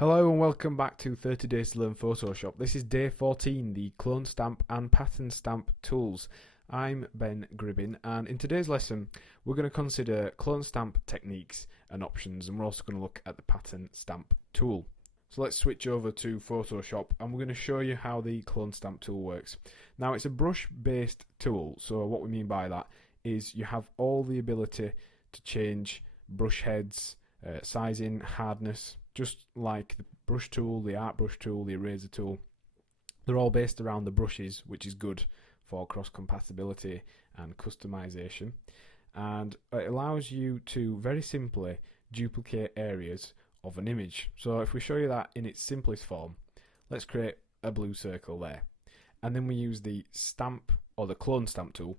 Hello and welcome back to 30 Days to Learn Photoshop. This is day 14, the clone stamp and pattern stamp tools. I'm Ben Gribbin, and in today's lesson we're going to consider clone stamp techniques and options, and we're also going to look at the pattern stamp tool. So let's switch over to Photoshop and we're going to show you how the clone stamp tool works. Now, it's a brush based tool, so what we mean by that is you have all the ability to change brush heads, sizing, hardness, just like the brush tool, the art brush tool, the eraser tool. They're all based around the brushes, which is good for cross compatibility and customization, and it allows you to very simply duplicate areas of an image. So if we show you that in its simplest form, let's create a blue circle there, and then we use the stamp or the clone stamp tool,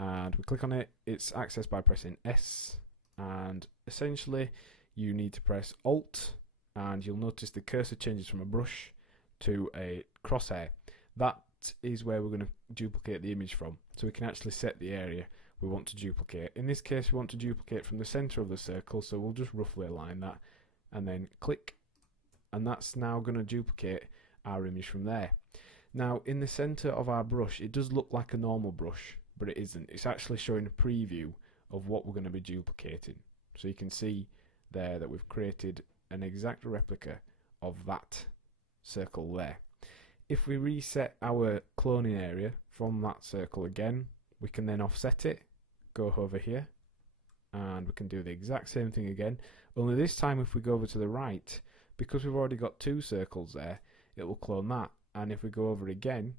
and we click on it. It's accessed by pressing S, and essentially you need to press Alt, and you'll notice the cursor changes from a brush to a crosshair. That is where we're going to duplicate the image from, so we can actually set the area we want to duplicate. In this case, we want to duplicate from the center of the circle, so we'll just roughly align that and then click, and that's now going to duplicate our image from there. Now, in the center of our brush, it does look like a normal brush, but it isn't. It's actually showing a preview of what we're going to be duplicating. So you can see there that we've created an exact replica of that circle there. If we reset our cloning area from that circle again, we can then offset it, go over here, and we can do the exact same thing again, only this time if we go over to the right, because we've already got two circles there, it will clone that, and if we go over again,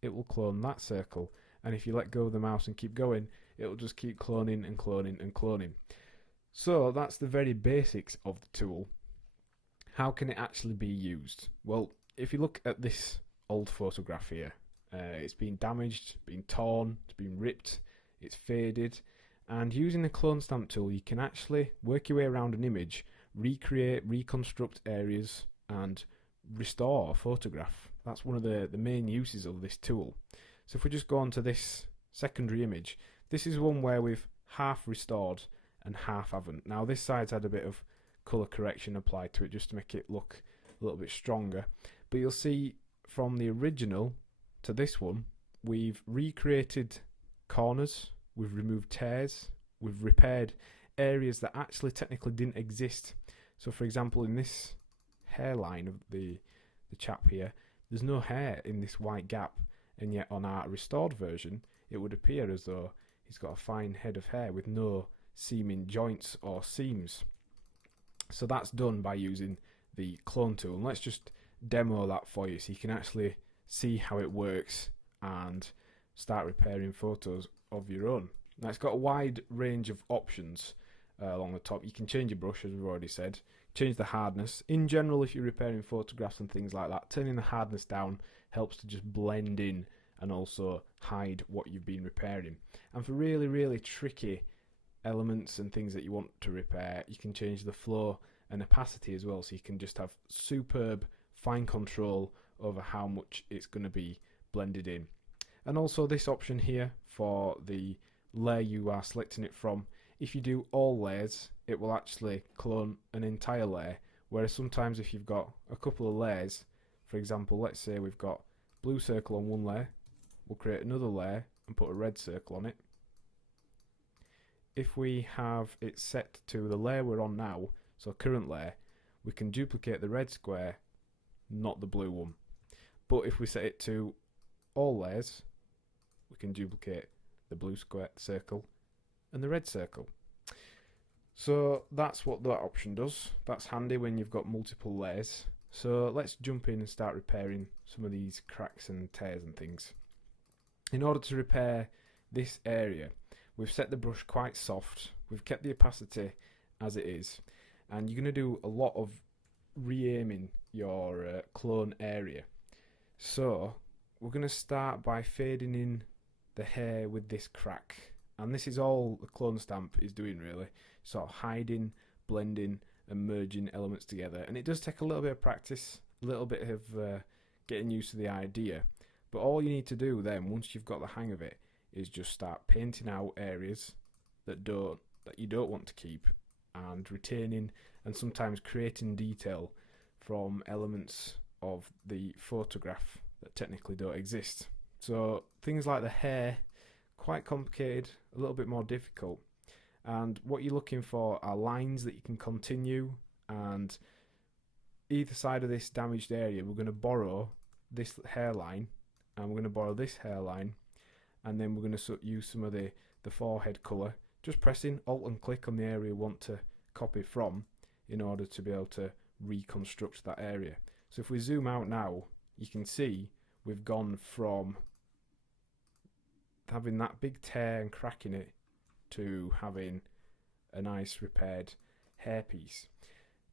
it will clone that circle, and if you let go of the mouse and keep going, it will just keep cloning and cloning and cloning. So that's the very basics of the tool. How can it actually be used? Well, if you look at this old photograph here, it's been damaged, been torn, it's been ripped, it's faded, and using the clone stamp tool you can actually work your way around an image, recreate, reconstruct areas, and restore a photograph. That's one of the main uses of this tool. So if we just go on to this secondary image, this is one where we've half restored and half haven't. Now this side's had a bit of colour correction applied to it just to make it look a little bit stronger, but you'll see from the original to this one we've recreated corners, we've removed tears, we've repaired areas that actually technically didn't exist. So for example, in this hairline of the chap here, there's no hair in this white gap, and yet on our restored version it would appear as though he's got a fine head of hair with no seaming joints or seams. So that's done by using the clone tool, and let's just demo that for you so you can actually see how it works and start repairing photos of your own. Now it's got a wide range of options along the top. You can change your brush, as we've already said, change the hardness. In general, if you're repairing photographs and things like that, turning the hardness down helps to just blend in and also hide what you've been repairing. And for really tricky elements and things that you want to repair, you can change the flow and opacity as well, so you can just have superb fine control over how much it's going to be blended in. And also this option here for the layer you are selecting it from, if you do all layers it will actually clone an entire layer, whereas sometimes if you've got a couple of layers, for example, let's say we've got blue circle on one layer, we'll create another layer and put a red circle on it. If we have it set to the layer we're on now, so current layer, we can duplicate the red square, not the blue one. But if we set it to all layers, we can duplicate the blue square circle and the red circle. So that's what that option does. That's handy when you've got multiple layers. So let's jump in and start repairing some of these cracks and tears and things. In order to repair this area, we've set the brush quite soft, we've kept the opacity as it is, and you're going to do a lot of re-aiming your clone area. So we're going to start by fading in the hair with this crack, and this is all the clone stamp is doing really, sort of hiding, blending and merging elements together. And it does take a little bit of practice, a little bit of getting used to the idea, but all you need to do then, once you've got the hang of it, is just start painting out areas that you don't want to keep, and retaining and sometimes creating detail from elements of the photograph that technically don't exist. So things like the hair, quite complicated, a little bit more difficult. And what you're looking for are lines that you can continue, and either side of this damaged area we're going to borrow this hairline, and we're going to borrow this hairline, and then we're going to use some of the forehead colour, just pressing Alt and click on the area we want to copy from in order to be able to reconstruct that area. So if we zoom out now, you can see we've gone from having that big tear and crack in it to having a nice repaired hairpiece.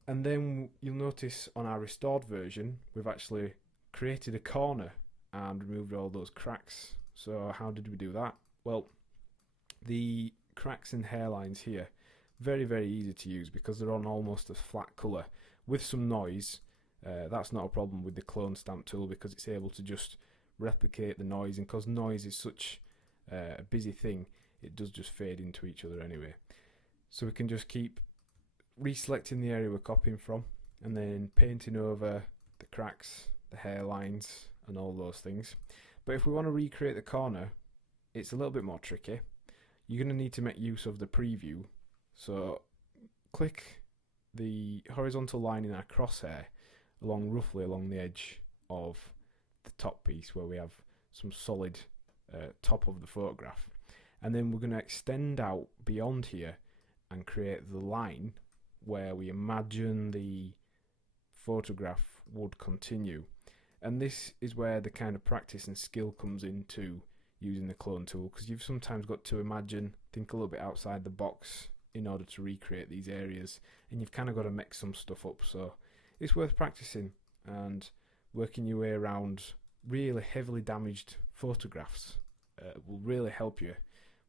And then you'll notice on our restored version we've actually created a corner and removed all those cracks. So how did we do that? Well, the cracks and hairlines here, very, very easy to use because they're on almost a flat colour with some noise. That's not a problem with the clone stamp tool because it's able to just replicate the noise, and because noise is such a busy thing, it does just fade into each other anyway. So we can just keep reselecting the area we're copying from and then painting over the cracks, the hairlines and all those things. But if we want to recreate the corner, it's a little bit more tricky. You're going to need to make use of the preview. So click the horizontal line in our crosshair roughly along the edge of the top piece where we have some solid top of the photograph, and then we're going to extend out beyond here and create the line where we imagine the photograph would continue. And this is where the kind of practice and skill comes into using the clone tool, because you've sometimes got to imagine, think a little bit outside the box in order to recreate these areas, and you've kind of got to mix some stuff up. So it's worth practicing and working your way around really heavily damaged photographs. Will really help you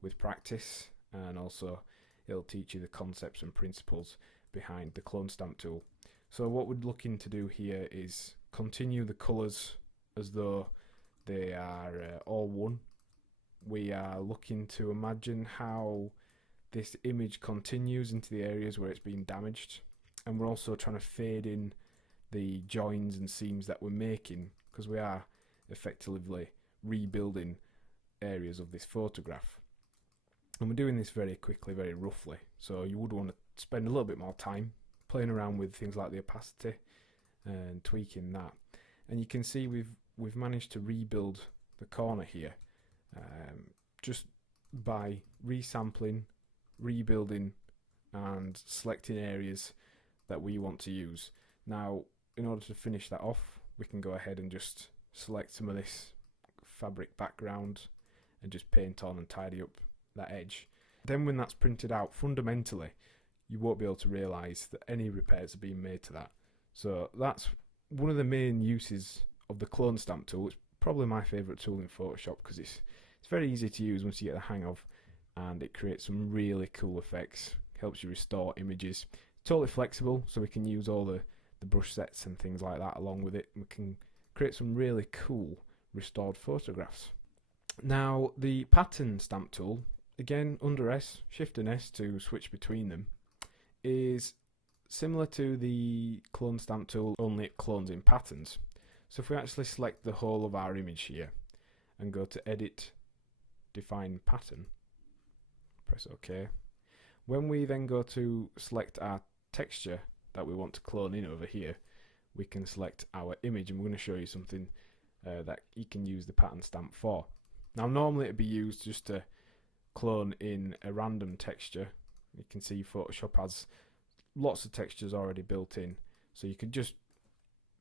with practice, and also it'll teach you the concepts and principles behind the clone stamp tool. So what we're looking to do here is continue the colours as though they are all one. We are looking to imagine how this image continues into the areas where it's been damaged, and we're also trying to fade in the joins and seams that we're making, because we are effectively rebuilding areas of this photograph. And we're doing this very quickly, very roughly, so you would want to spend a little bit more time playing around with things like the opacity and tweaking that. And you can see we've managed to rebuild the corner here just by resampling, rebuilding and selecting areas that we want to use. Now, in order to finish that off, we can go ahead and just select some of this fabric background and just paint on and tidy up that edge. Then when that's printed out, fundamentally you won't be able to realise that any repairs are being made to that. So that's one of the main uses of the clone stamp tool. It's probably my favourite tool in Photoshop because it's very easy to use once you get the hang of, and it creates some really cool effects, helps you restore images. It's totally flexible, so we can use all the brush sets and things like that along with it. We can create some really cool restored photographs. Now, the pattern stamp tool, again under S, Shift and S to switch between them, is similar to the clone stamp tool, only it clones in patterns. So if we actually select the whole of our image here and go to Edit, Define Pattern, press OK. When we then go to select our texture that we want to clone in over here, we can select our image, and we're going to show you something that you can use the pattern stamp for. Now, normally it'd be used just to clone in a random texture. You can see Photoshop has lots of textures already built in, so you could just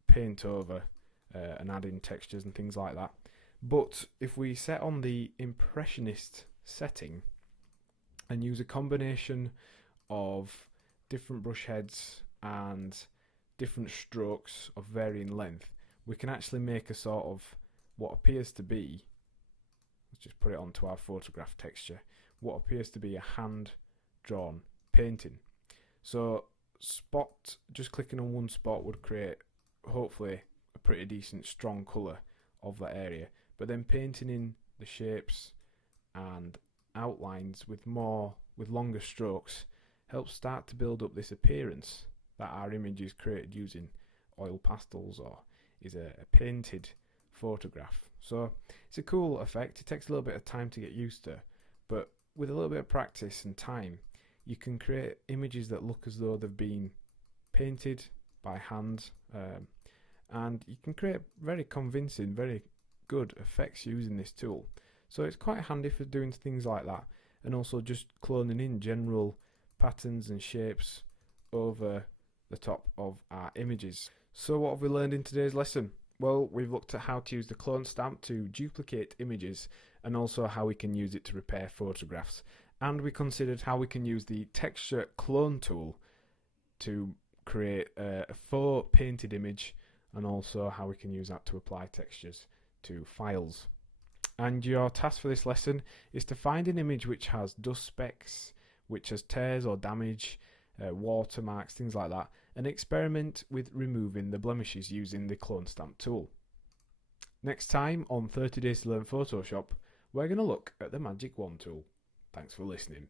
paint over and add in textures and things like that. But if we set on the impressionist setting and use a combination of different brush heads and different strokes of varying length, we can actually make a sort of what appears to be, let's just put it onto our photograph texture, what appears to be a hand-drawn painting. So just clicking on one spot would create hopefully a pretty decent strong colour of that area, but then painting in the shapes and outlines with longer strokes helps start to build up this appearance that our image is created using oil pastels or is a painted photograph. So it's a cool effect. It takes a little bit of time to get used to, but with a little bit of practice and time, you can create images that look as though they've been painted by hand, and you can create very convincing, very good effects using this tool. So it's quite handy for doing things like that, and also just cloning in general patterns and shapes over the top of our images. So what have we learned in today's lesson? Well, we've looked at how to use the clone stamp to duplicate images, and also how we can use it to repair photographs. And we considered how we can use the texture clone tool to create a faux painted image, and also how we can use that to apply textures to files. And your task for this lesson is to find an image which has dust specks, which has tears or damage, watermarks, things like that, and experiment with removing the blemishes using the clone stamp tool. Next time on 30 Days to Learn Photoshop, we're going to look at the magic wand tool. Thanks for listening.